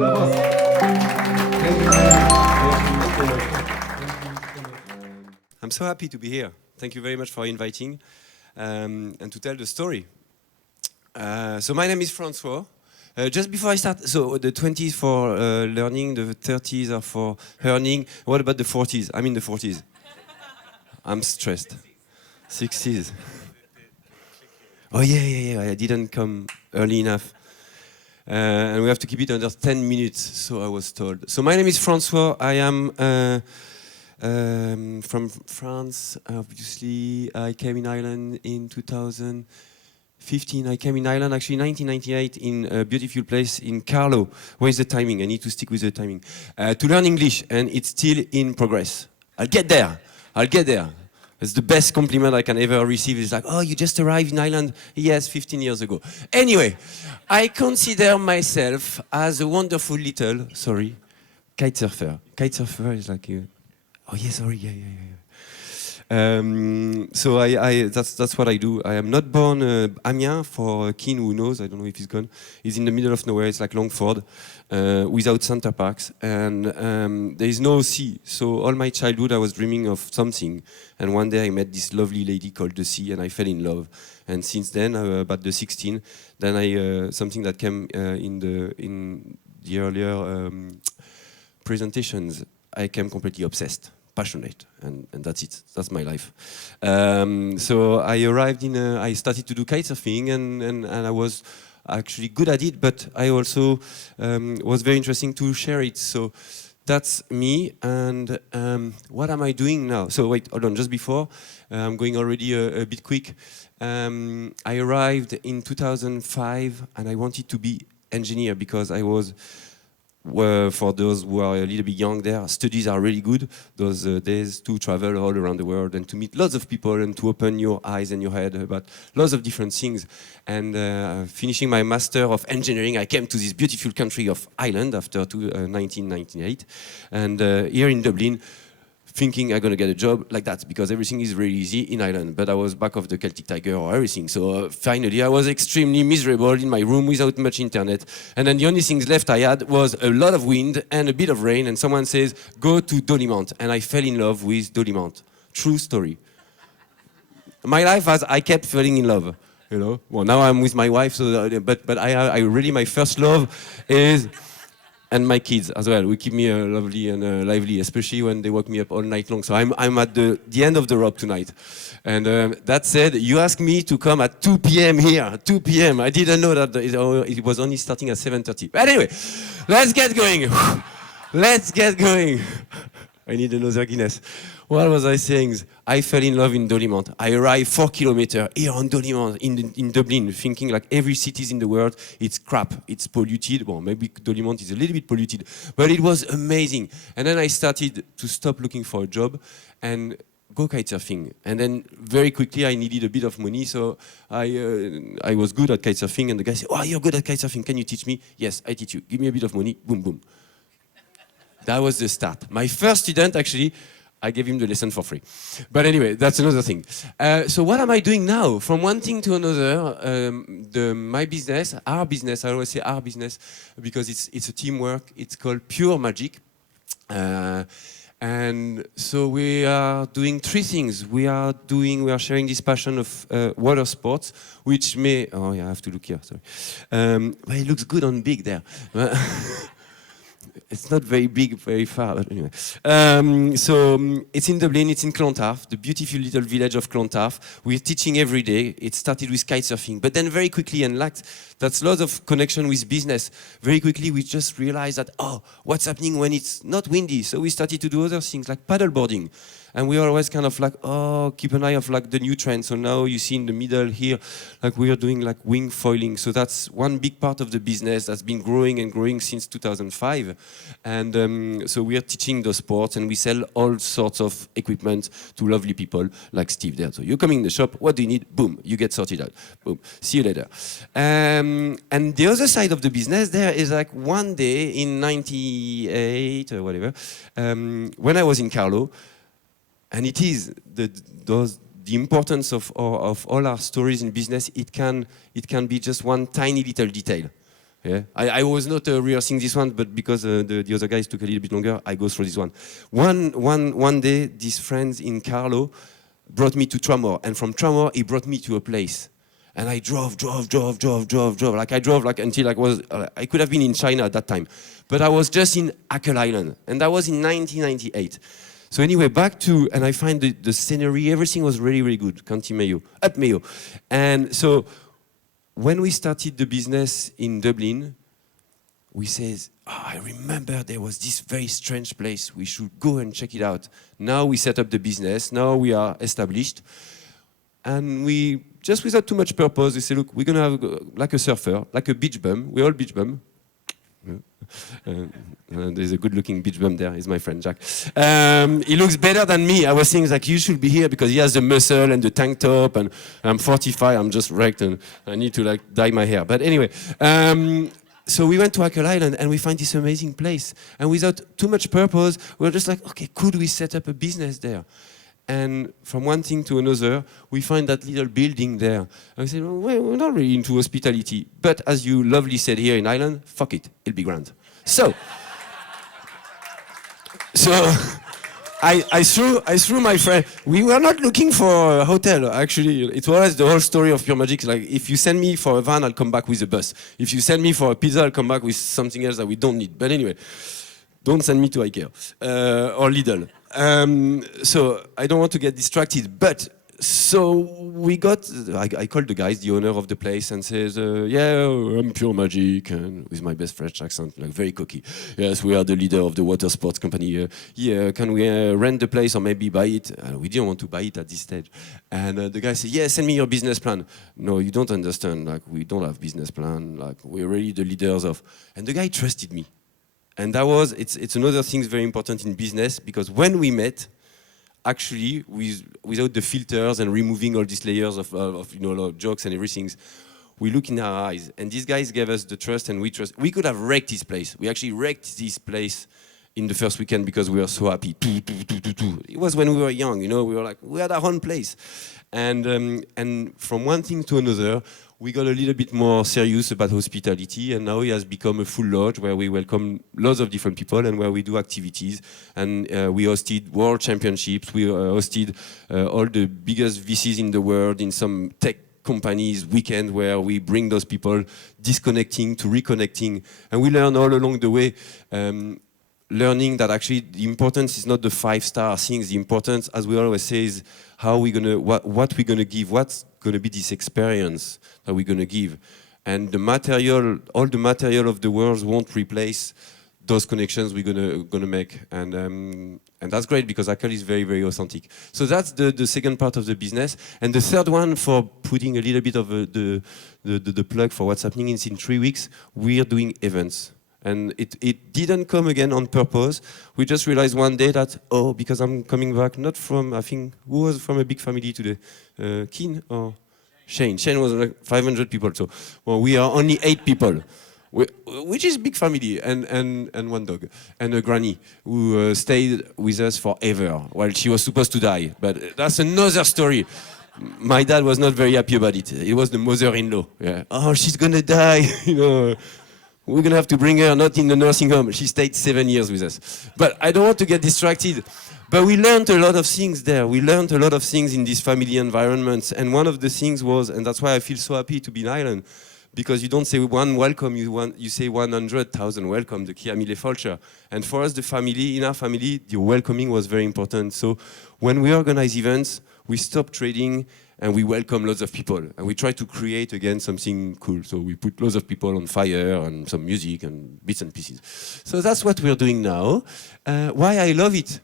I'm so happy to be here. Thank you very much for inviting and to tell the story. So my name is Francois. Just before I start, so the 20s for learning, the 30s are for earning. What about the 40s? I'm in the 40s. I'm stressed. 60s. Oh yeah, I didn't come early enough. And we have to keep it under 10 minutes, so I was told. So my name is Francois. I am from France, obviously. I came in Ireland in 2015. I came in Ireland actually in 1998 in a beautiful place in Carlow. Where is the timing? I need to stick with the timing. To learn English, and it's still in progress. I'll get there. It's the best compliment I can ever receive. It's like, oh, you just arrived in Ireland? Yes, 15 years ago. Anyway, I consider myself as a wonderful little, kite surfer. Kite surfer is like you. Oh, yeah, sorry, yeah. So that's what I do. I am not born Amiens, for Keen who knows, I don't know if he's gone. He's in the middle of nowhere, it's like Longford, without center parks, and there is no sea. So all my childhood I was dreaming of something, and one day I met this lovely lady called the sea, and I fell in love. And since then, about the 16, then I something that came in the earlier presentations, I came completely obsessed. Passionate, and that's it. That's my life. So I arrived I started to do kitesurfing, and I was actually good at it, but I also was very interesting to share it. So that's me, and what am I doing now? So wait, hold on, just before, I'm going already a bit quick. I arrived in 2005, and I wanted to be engineer because I was for those who are a little bit young there, studies are really good those days to travel all around the world and to meet lots of people and to open your eyes and your head about lots of different things. And finishing my Master of Engineering, I came to this beautiful country of Ireland after 1998. And here in Dublin, thinking I'm going to get a job like that because everything is really easy in Ireland. But I was back of the Celtic Tiger or everything. So finally I was extremely miserable in my room without much internet. And then the only things left I had was a lot of wind and a bit of rain. And someone says, go to Dolimant. And I fell in love with Dolimant. True story. My life I kept falling in love. You know, well, now I'm with my wife. So, but I really, my first love is... And my kids as well. We keep me lovely and lively, especially when they wake me up all night long. So I'm at the end of the rope tonight. And that said, you asked me to come at 2 p.m. here, 2 p.m. I didn't know that it was only starting at 7:30. But anyway, let's get going. Let's get going. I need another Guinness. What was I saying? I fell in love in Dolimant. I arrived 4 kilometers here on Dolimant in Dublin, thinking like every city in the world, it's crap, it's polluted. Well, maybe Dolimant is a little bit polluted, but it was amazing. And then I started to stop looking for a job and go kitesurfing. And then very quickly I needed a bit of money, so I was good at kitesurfing. And the guy said, "Oh, you're good at kitesurfing. Can you teach me?" "Yes, I teach you. Give me a bit of money." Boom, boom. That was the start. My first student, actually, I gave him the lesson for free. But anyway, that's another thing. So what am I doing now? From one thing to another, my business, our business, I always say our business, because it's a teamwork, it's called Pure Magic. And so we are doing three things. We are sharing this passion of water sports, which oh yeah, I have to look here, sorry. But it looks good on big there. It's not very big, very far, but anyway. So it's in Dublin, it's in Clontarf, the beautiful little village of Clontarf. We're teaching every day. It started with kitesurfing, but then very quickly, and that's lots of connection with business. Very quickly, we just realized that, oh, what's happening when it's not windy? So we started to do other things like paddleboarding. And we are always kind of like, oh, keep an eye of like the new trend. So now you see in the middle here, like we are doing like wing foiling. So that's one big part of the business that's been growing and growing since 2005. And so we are teaching those sports and we sell all sorts of equipment to lovely people like Steve there. So you come in the shop, what do you need? Boom, you get sorted out. Boom, see you later. And the other side of the business there is like one day in 98 or whatever, when I was in Carlow, and it is the importance of all our stories in business. It can be just one tiny little detail. Yeah, I was not rehearsing this one, but because the other guys took a little bit longer, I go through this one. One day, these friends in Carlo brought me to Tramor, and from Tramor, he brought me to a place. And I drove. Like I drove like until I could have been in China at that time. But I was just in Ackle Island, and that was in 1998. So anyway, back to, and I find the scenery, everything was really, really good. County Mayo, up Mayo. And so when we started the business in Dublin, we says, I remember there was this very strange place. We should go and check it out. Now we set up the business. Now we are established. And we, just without too much purpose, we say, look, we're going to have like a surfer, like a beach bum. We're all beach bum. There's a good-looking beach bum there. He's my friend, Jack. He looks better than me. I was saying, like, you should be here because he has the muscle and the tank top, and I'm 45, I'm just wrecked, and I need to, like, dye my hair. But anyway, so we went to Ackle Island, and we find this amazing place. And without too much purpose, we were just like, okay, could we set up a business there? And from one thing to another, we find that little building there. And we said, well, we're not really into hospitality. But as you lovely said here in Ireland, fuck it, it'll be grand. So I threw my friend. We were not looking for a hotel, actually. It was the whole story of Pure Magic. Like, if you send me for a van, I'll come back with a bus. If you send me for a pizza, I'll come back with something else that we don't need. But anyway, don't send me to IKEA or Lidl. So I don't want to get distracted, but so we got, I called the guys, the owner of the place, and says, yeah, I'm Pure Magic, and with my best French accent, like very cocky. Yes, we are the leader of the water sports company. Yeah, can we rent the place or maybe buy it? We didn't want to buy it at this stage. And the guy said, yeah, send me your business plan. No, you don't understand, like we don't have business plan, like we're really the leaders of, and the guy trusted me. And that was, it's another thing very important in business, because when we met, actually, without the filters and removing all these layers of you know, jokes and everything, we look in our eyes. And these guys gave us the trust, and we trust. We could have wrecked this place. We actually wrecked this place in the first weekend because we were so happy. It was when we were young, you know, we were like, we had our own place. And from one thing to another, we got a little bit more serious about hospitality, and now it has become a full lodge where we welcome lots of different people and where we do activities. And we hosted world championships, we hosted all the biggest VCs in the world in some tech companies weekend where we bring those people disconnecting to reconnecting. And we learn all along the way, learning that actually the importance is not the 5-star things. The importance, as we always say, is how we're gonna, what we're gonna give, what's gonna be this experience that we're gonna give. And the material, all the material of the world won't replace those connections we're gonna make. And that's great because Ackle is very, very authentic. So that's the second part of the business. And the third one, for putting a little bit of the plug for what's happening, is in 3 weeks, we're doing events. And it didn't come again on purpose. We just realized one day that, oh, because I'm coming back, not from, I think, who was from a big family today? Keen or Shane? Shane was like 500 people. So, well, we are only 8 people, which is big family, and one dog, and a granny who stayed with us forever while she was supposed to die. But that's another story. My dad was not very happy about it. It was the mother-in-law. Yeah. Oh, she's gonna die, you know. We're going to have to bring her not in the nursing home. She stayed 7 years with us. But I don't want to get distracted. But we learned a lot of things there. We learned a lot of things in these family environments. And one of the things was, and that's why I feel so happy to be in Ireland, because you don't say one welcome, you say 100,000 welcome, the Chiamile culture. And for us, the family, in our family, the welcoming was very important. So when we organize events, we stop trading and we welcome lots of people. And we try to create, again, something cool. So we put lots of people on fire and some music and bits and pieces. So that's what we're doing now. Why I love it.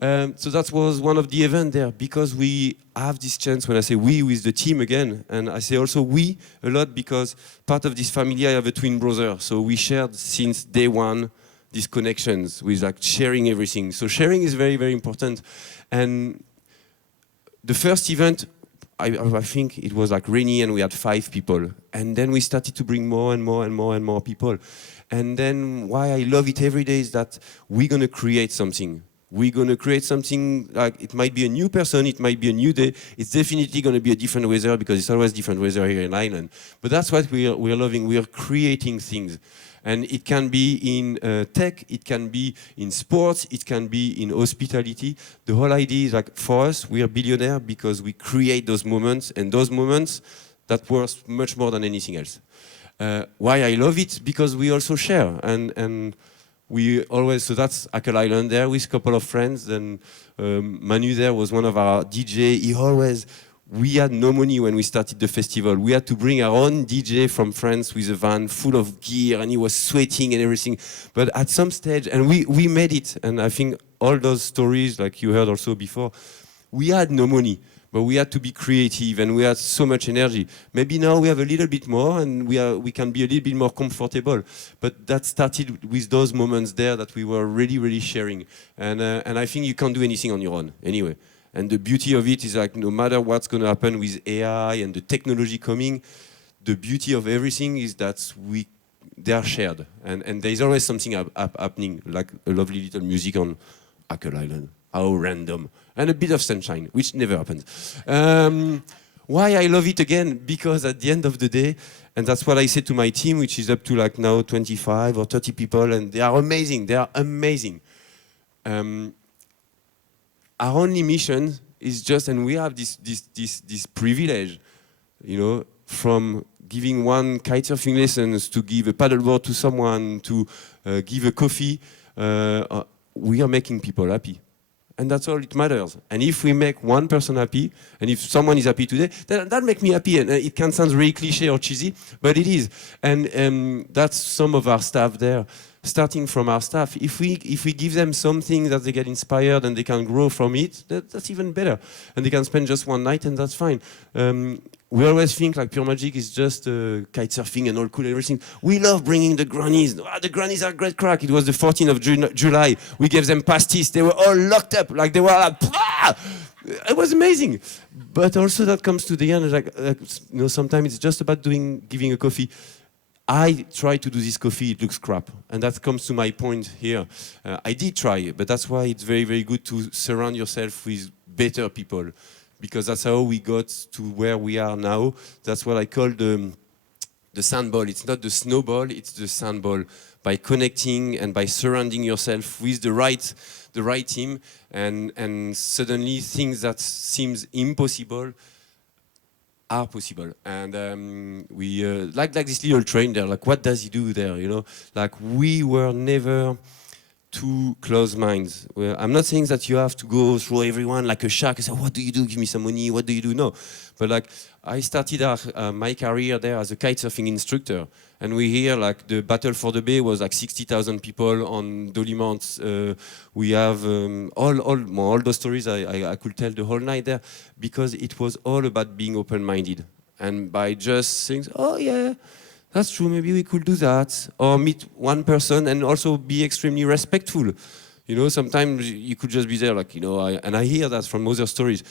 So that was one of the events there, because we have this chance, when I say we, with the team again, and I say also we a lot because part of this family, I have a twin brother. So we shared since day one these connections with like sharing everything. So sharing is very, very important. And the first event, I think it was like rainy and we had 5 people. And then we started to bring more and more and more and more people. And then why I love it every day is that we're going to create something. We're going to create something like, it might be a new person, it might be a new day. It's definitely going to be a different weather because it's always different weather here in Ireland. But that's what we're loving. We are creating things. And it can be in tech, it can be in sports, it can be in hospitality. The whole idea is like, for us, we are billionaires because we create those moments, and those moments that worth much more than anything else. Why I love it? Because we also share, and we always, so that's Ackle Island there with a couple of friends, and Manu there was one of our DJ. He always, we had no money when we started the festival. We had to bring our own DJ from France with a van full of gear, and he was sweating and everything. But at some stage, and we made it, and I think all those stories, like you heard also before, we had no money, but we had to be creative, and we had so much energy. Maybe now we have a little bit more, and we can be a little bit more comfortable. But that started with those moments there that we were really, really sharing. And I think you can't do anything on your own, anyway. And the beauty of it is like, no matter what's going to happen with AI and the technology coming, the beauty of everything is that they are shared. And there's always something happening, like a lovely little music on Ackle Island. How random. And a bit of sunshine, which never happens. Why I love it again? Because at the end of the day, and that's what I said to my team, which is up to like now 25 or 30 people, and they are amazing. They are amazing. Our only mission is just, and we have this privilege, you know, from giving one kitesurfing lessons to give a paddleboard to someone, to give a coffee. We are making people happy. And that's all it matters. And if we make one person happy, and if someone is happy today, that makes me happy. And it can sound really cliche or cheesy, but it is. And that's some of our staff there. Starting from our staff, if we give them something that they get inspired and they can grow from it, that's even better. And they can spend just one night, and that's fine. We always think like Pure Magic is just kite surfing and all cool and everything. We love bringing the grannies. The grannies are great crack. It was the 14th of July. We gave them pasties. They were all locked up. Like they were like, ah! It was amazing. But also that comes to the end. Like you know, sometimes it's just about giving a coffee. I try to do this coffee, it looks crap. And that comes to my point here. I did try, but that's why it's very, very good to surround yourself with better people. Because that's how we got to where we are now. That's what I call the sandball. It's not the snowball, it's the sandball. By connecting and by surrounding yourself with the right team, and suddenly things that seems impossible are possible. And we like this little train there, like what does he do there, you know? Like we were never too close minds. I'm not saying that you have to go through everyone like a shark and say, what do you do? Give me some money, what do you do? No. But like I started my career there as a kitesurfing instructor. And we hear like the Battle for the Bay was like 60,000 people on Dolimont. We have all those stories I could tell the whole night there, because it was all about being open-minded. And by just saying, oh yeah, that's true, maybe we could do that. Or meet one person and also be extremely respectful. You know, sometimes you could just be there like, you know, and I hear that from other stories.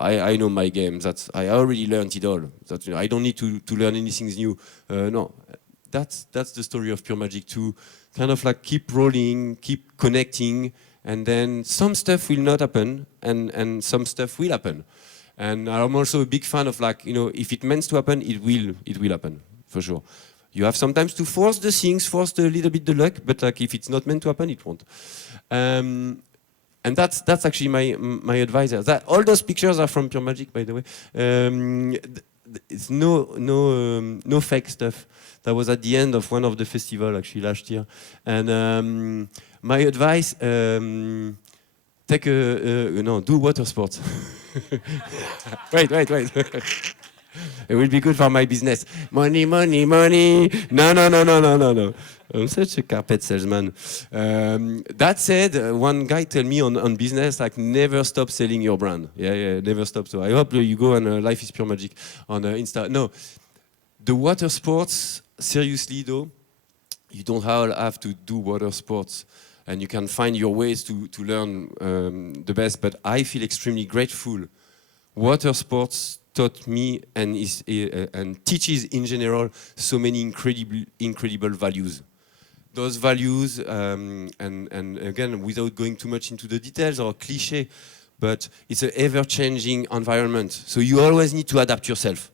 I know my game. I already learned it all. That, you know, I don't need to learn anything new. No, that's the story of Pure Magic, to kind of like keep rolling, keep connecting, and then some stuff will not happen, and some stuff will happen. And I'm also a big fan of like, you know, if it meant to happen, it will happen for sure. You have sometimes to force the things, force a little bit the luck, but like if it's not meant to happen, it won't. And that's actually my advice. All those pictures are from Pure Magic, by the way. It's no fake stuff. That was at the end of one of the festival actually last year. And my advice: do water sports. wait. It will be good for my business. Money. No. I'm such a carpet salesman. That said, one guy tell me on business, like, never stop selling your brand. Yeah, never stop. So I hope you go on Life is Pure Magic on Insta. No, the water sports, seriously though, you don't have to do water sports. And you can find your ways to learn the best. But I feel extremely grateful. Water sports taught me and teaches in general so many incredible values. those values, and again, without going too much into the details or cliché, but it's an ever-changing environment. So you always need to adapt yourself,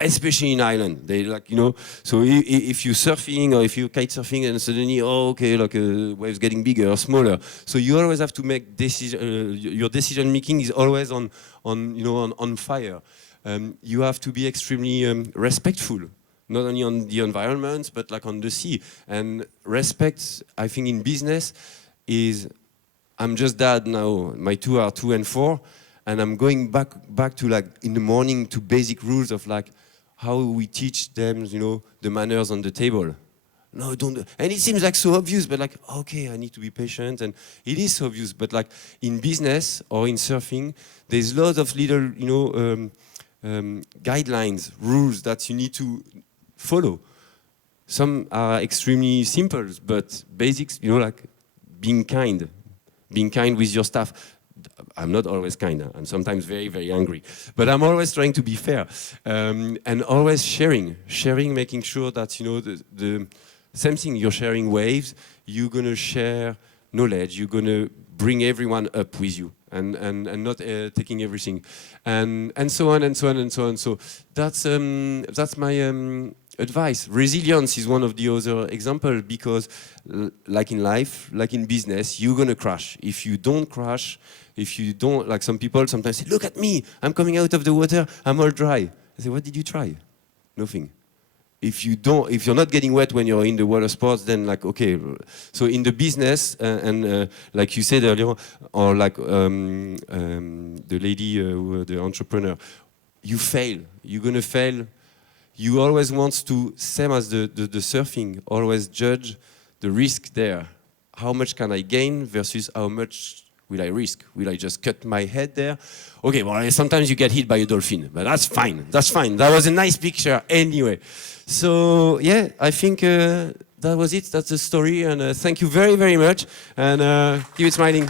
especially in Ireland. They like, you know, so if you're surfing or if you're kite surfing and suddenly, oh, okay, like waves getting bigger or smaller. So you always have to make your decision making is always on fire. You have to be extremely respectful, not only on the environment, but like on the sea. And respect, I think in business is, I'm just dad now, my two are 2 and 4, and I'm going back to like in the morning to basic rules of like how we teach them, you know, the manners on the table. No, don't, and it seems like so obvious, but like, okay, I need to be patient, and it is so obvious, but like in business or in surfing, there's lots of little, you know, guidelines, rules that you need to follow. Some are extremely simple, but basics, you know, like being kind with your staff. I'm not always kind. I'm sometimes very, very angry, but I'm always trying to be fair, and always sharing, making sure that, you know, the same thing. You're sharing waves. You're gonna share knowledge. You're gonna bring everyone up with you, and not taking everything, and so on and so on and so on. So that's my advice. Resilience is one of the other examples, because like in life, like in business, you're gonna crash. If you don't crash, if you don't, like some people sometimes say, look at me, I'm coming out of the water, I'm all dry. I say, what did you try? Nothing. If you're not getting wet when you're in the water sports, then like, okay. So in the business, like you said earlier, or like the lady, the entrepreneur, you fail, you're gonna fail. You always want to, same as the surfing, always judge the risk there. How much can I gain versus how much will I risk? Will I just cut my head there? Okay, well, sometimes you get hit by a dolphin, but that's fine, that's fine. That was a nice picture anyway. So yeah, I think that was it, that's the story, and thank you very, very much, and keep it smiling.